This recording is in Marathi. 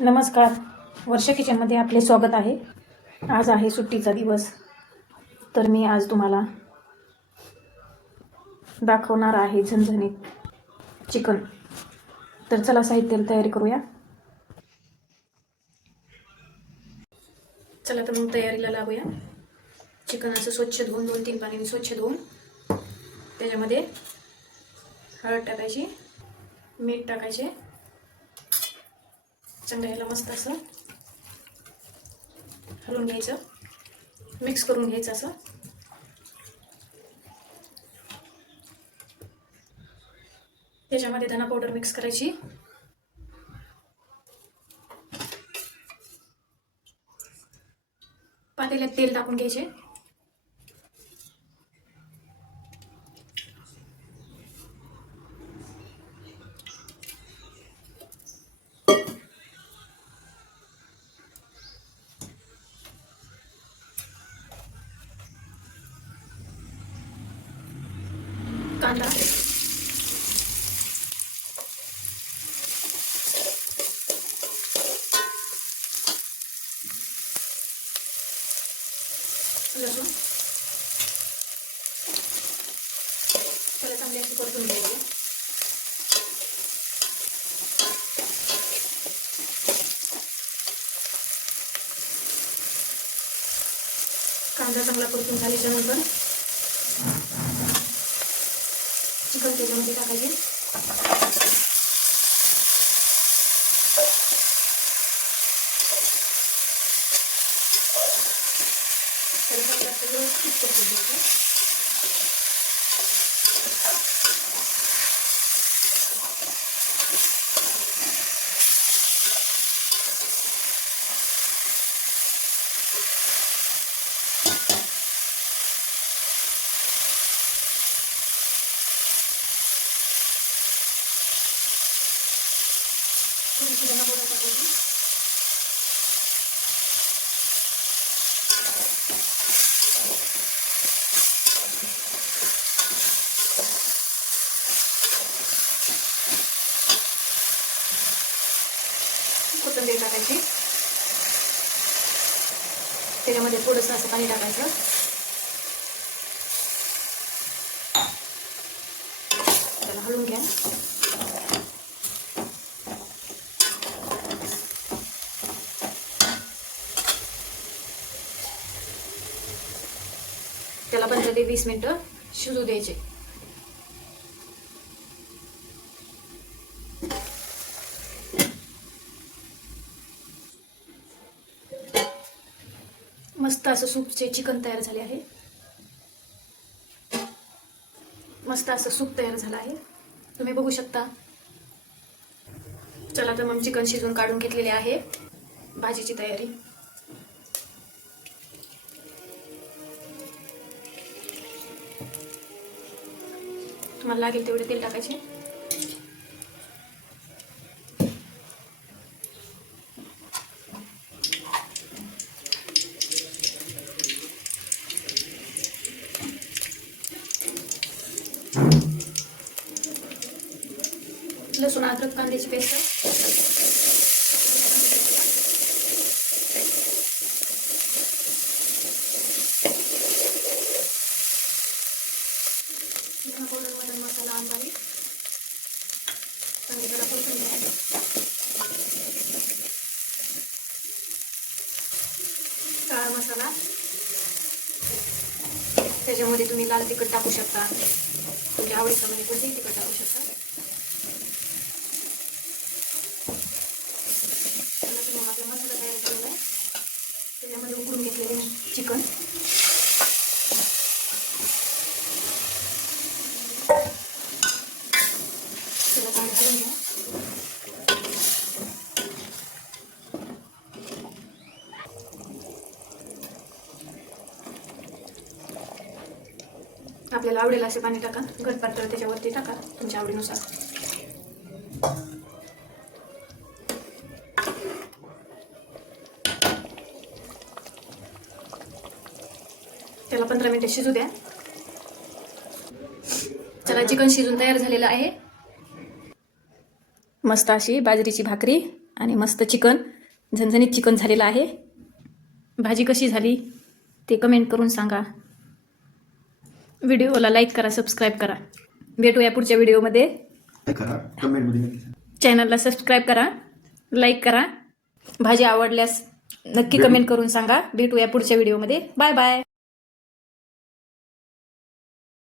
नमस्कार. वर्ष किचनमध्ये आपले स्वागत आहे. आज आहे सुट्टीचा दिवस. तर मी आज तुम्हाला दाखवणार आहे झणझणीत चिकन. तर चला साहित्य तयारी करूया. चला तर मग तयारीला लागूया. चिकन असं स्वच्छ धुवून दोन तीन पाण्याने स्वच्छ धुवून त्याच्यामध्ये हळद टाकायची मीठ टाकायचे चांगलं ह्याला मस्त असं. हलवून घ्यायचं. मिक्स करून घ्यायचं असं. त्याच्यामध्ये धना पावडर मिक्स करायची. पातेल्यात तेल टाकून घ्यायचे. कांदा. लसूण. त्याला चांगली अशी परतून घ्यायची. कांदा चांगला परतून झाल्याच्यानंतर नंतर चिकन त्याच्यामध्ये टाकायचे त्याला चांगलं असं व्यवस्थित परतून घ्यायचं थोडीशी धना पावडर टाकायची कोथिंबीर टाकायची. त्याच्यामध्ये थोडंसं असं पाणी टाकायचं. त्याला हळून घ्या. त्याला पंधरा ते वीस मिनिटं शिजू द्यायचे. मस्त असं सूपचे चिकन तयार झाले आहे. मस्त असं सूप तयार झालं आहे. तुम्ही बघू शकता. चला तर मग चिकन शिजवून काढून घेतलेले आहे. भाजीची तयारी. तुम्हाला लागेल तेवढे तेल टाकायचे. लसूण अद्रक कांद्याची पेस्ट. धना पावडर मटन काळा मसाला. त्याच्यामध्ये तुम्ही लाल तिखट टाकू शकता. म्हणजे तुमच्या म्हणजे कोणतेही तिखट टाकू शकता. त्यानंतर आपला मसाला तयार केलेला आहे. त्याच्यामध्ये उकडून घेतलेले चिकन त्याला चांगलं घालून घ्या आपल्याला आवडेल असे पाणी टाका. घट पात्र त्याच्यावरती टाका तुमच्या आवडीनुसार. त्याला पंधरा मिनिटं शिजू द्या. चला चिकन शिजून तयार झालेलं आहे. मस्त अशी बाजरीची भाकरी आणि मस्त चिकन. झणझणीत चिकन झालेलं आहे. भाजी कशी झाली ते कमेंट करून सांगा. व्हिडिओला लाईक करा सबस्क्राईब करा. भेटूया पुढच्या व्हिडिओमध्ये. काय करा कमेंटमध्ये नक्की सांगा. चॅनलला सबस्क्राईब करा लाईक करा. भाजी आवडल्यास नक्की कमेंट करून सांगा. भेटूया पुढच्या व्हिडिओमध्ये. Bye bye.